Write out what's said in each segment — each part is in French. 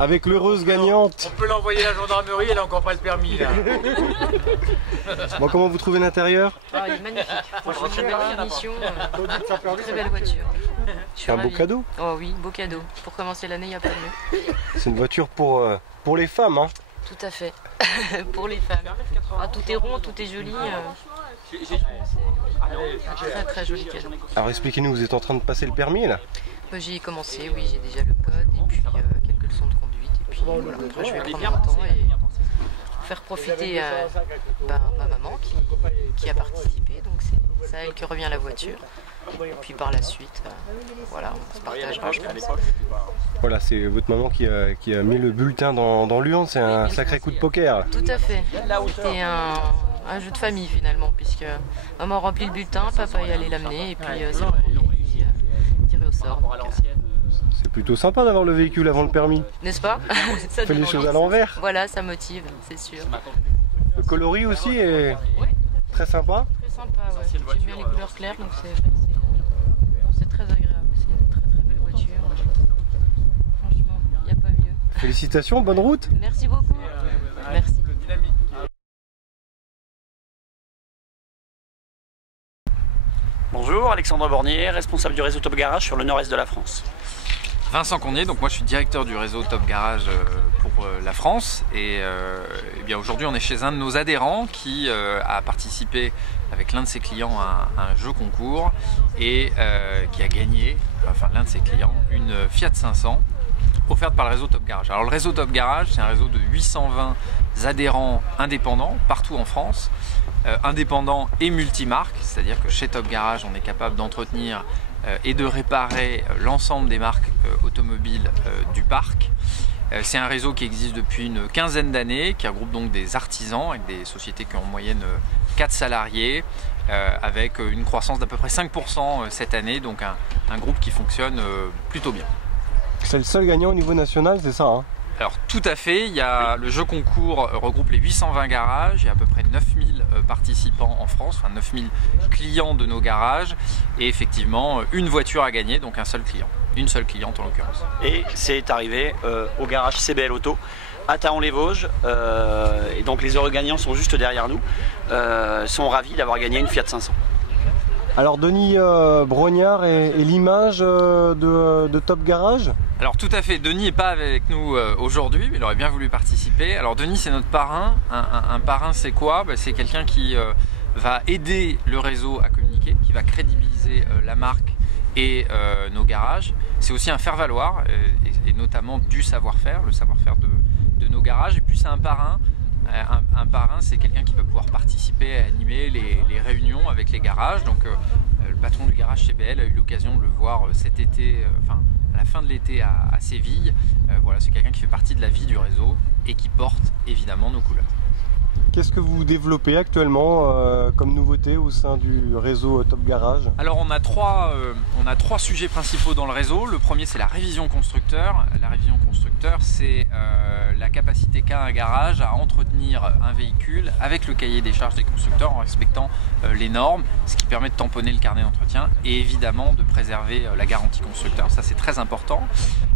Avec l'heureuse gagnante. On peut l'envoyer à la gendarmerie, elle a encore pas le permis là. Bon, comment vous trouvez l'intérieur? Ah, il est magnifique. Franchement, une belle finition, très belle voiture. C'est un beau cadeau. Oh oui, beau cadeau. Pour commencer l'année, il n'y a pas de mieux. C'est une voiture pour les femmes, hein. Tout à fait. Pour les femmes. Ah, tout est rond, tout est joli. C'est un très très joli cadeau. Alors expliquez-nous, vous êtes en train de passer le permis là? J'ai commencé, oui, j'ai déjà le code et puis quelques leçons de conduite. Et puis voilà, après, je vais prendre mon temps et faire profiter ma maman qui a participé. Donc c'est à elle que revient la voiture. Et puis par la suite, voilà, on se partagera, je pense. Voilà, c'est votre maman qui a mis le bulletin dans l'urne, c'est un sacré coup de poker. Tout à fait. C'était un jeu de famille finalement, puisque maman remplit le bulletin, papa est allé l'amener et puis c'est le premier qui tiré au sort. C'est plutôt sympa d'avoir le véhicule avant le permis. N'est-ce pas? Ça fait les choses à l'envers. Voilà, ça motive, c'est sûr. Le coloris aussi est très sympa. Très sympa, ouais. J'aime bien les couleurs claires, donc c'est très agréable. C'est une très très belle voiture. Franchement, il n'y a pas mieux. Félicitations, bonne route. Merci beaucoup. Merci. Bonjour, Alexandre Bornier, responsable du réseau Top Garage sur le nord-est de la France. Vincent Cornier, donc moi je suis directeur du réseau Top Garage pour la France et bien aujourd'hui on est chez un de nos adhérents qui a participé avec l'un de ses clients à un jeu concours et qui a gagné, enfin l'un de ses clients, une Fiat 500 offerte par le réseau Top Garage. Alors le réseau Top Garage, c'est un réseau de 820 adhérents indépendants partout en France, indépendants et multimarques, c'est-à-dire que chez Top Garage on est capable d'entretenir et de réparer l'ensemble des marques automobiles du parc. C'est un réseau qui existe depuis une quinzaine d'années, qui regroupe donc des artisans avec des sociétés qui ont en moyenne 4 salariés, avec une croissance d'à peu près 5% cette année, donc un groupe qui fonctionne plutôt bien. C'est le seul gagnant au niveau national, c'est ça, hein? Alors tout à fait, le jeu concours regroupe les 820 garages, il y a à peu près 9000 participants en France, enfin 9000 clients de nos garages et effectivement une voiture à gagner, donc un seul client, une seule cliente en l'occurrence. Et c'est arrivé au garage CBL Auto à Taon-les-Vosges et donc les heureux gagnants sont juste derrière nous, sont ravis d'avoir gagné une Fiat 500. Alors Denis Brognard est l'image de Top Garage? Alors tout à fait, Denis n'est pas avec nous aujourd'hui, mais il aurait bien voulu participer. Alors Denis c'est notre parrain, un parrain c'est quoi? C'est quelqu'un qui va aider le réseau à communiquer, qui va crédibiliser la marque et nos garages. C'est aussi un faire-valoir et notamment du savoir-faire, le savoir-faire de nos garages. Et puis c'est un parrain. Un parrain, c'est quelqu'un qui va pouvoir participer à animer les réunions avec les garages. Donc le patron du garage CBL a eu l'occasion de le voir cet été, enfin à la fin de l'été à Séville. Voilà, c'est quelqu'un qui fait partie de la vie du réseau et qui porte évidemment nos couleurs. Qu'est-ce que vous développez actuellement comme nouveauté au sein du réseau Top Garage? Alors on a trois sujets principaux dans le réseau. Le premier c'est la révision constructeur. La révision constructeur c'est la capacité qu'a un garage à entretenir un véhicule avec le cahier des charges des constructeurs en respectant les normes, ce qui permet de tamponner le carnet d'entretien et évidemment de préserver la garantie constructeur. Ça c'est très important.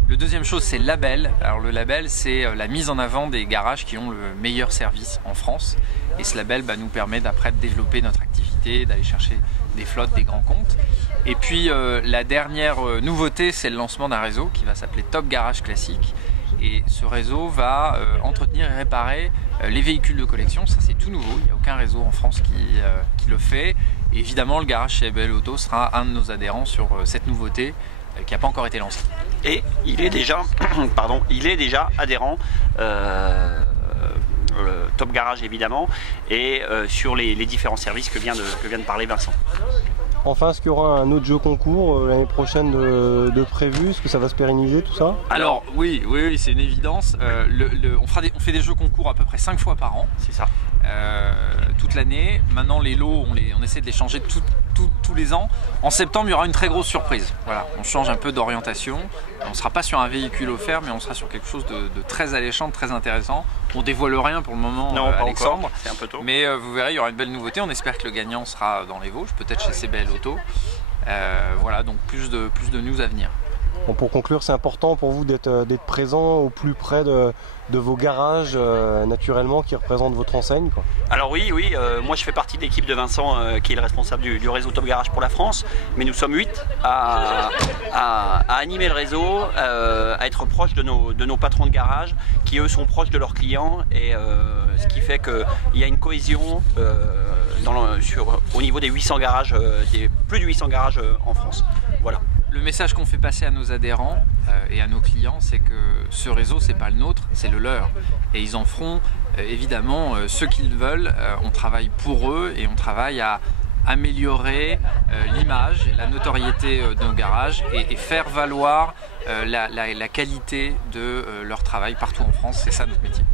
Le deuxième chose c'est le label. Alors le label c'est la mise en avant des garages qui ont le meilleur service en France et ce label nous permet d'après de développer notre activité, d'aller chercher des flottes, des grands comptes. Et puis la dernière nouveauté c'est le lancement d'un réseau qui va s'appeler Top Garage Classique et ce réseau va entretenir et réparer les véhicules de collection. Ça c'est tout nouveau, il n'y a aucun réseau en France qui le fait et évidemment le garage CBL Auto sera un de nos adhérents sur cette nouveauté qui n'a pas encore été lancé. Et il est déjà, adhérent Top Garage évidemment et sur les différents services que vient de parler Vincent. Enfin, est-ce qu'il y aura un autre jeu concours l'année prochaine de prévu? Est-ce que ça va se pérenniser tout ça? Alors oui, c'est une évidence. On fait des jeux concours à peu près 5 fois par an. C'est ça. Toute l'année. Maintenant les lots, on essaie de les changer tous les ans. En septembre, il y aura une très grosse surprise. Voilà, on change un peu d'orientation. On ne sera pas sur un véhicule offert, mais on sera sur quelque chose de très alléchant, de très intéressant. On dévoile rien pour le moment, non, Alexandre. C'est un peu tôt. Mais vous verrez, il y aura une belle nouveauté. On espère que le gagnant sera dans les Vosges, peut-être chez CBL Auto. Voilà, donc plus de news à venir. Bon, pour conclure, c'est important pour vous d'être présent au plus près de vos garages, naturellement, qui représentent votre enseigne, quoi. Alors oui, moi je fais partie de l'équipe de Vincent qui est le responsable du réseau Top Garage pour la France, mais nous sommes 8 à animer le réseau, à être proches de nos patrons de garage qui eux sont proches de leurs clients, et ce qui fait qu'il y a une cohésion au niveau des 800 garages, plus de 800 garages en France. Voilà. Le message qu'on fait passer à nos adhérents et à nos clients, c'est que ce réseau, c'est pas le nôtre, c'est le leur. Et ils en feront évidemment ce qu'ils veulent. On travaille pour eux et on travaille à améliorer l'image, la notoriété de nos garages et faire valoir la qualité de leur travail partout en France. C'est ça notre métier.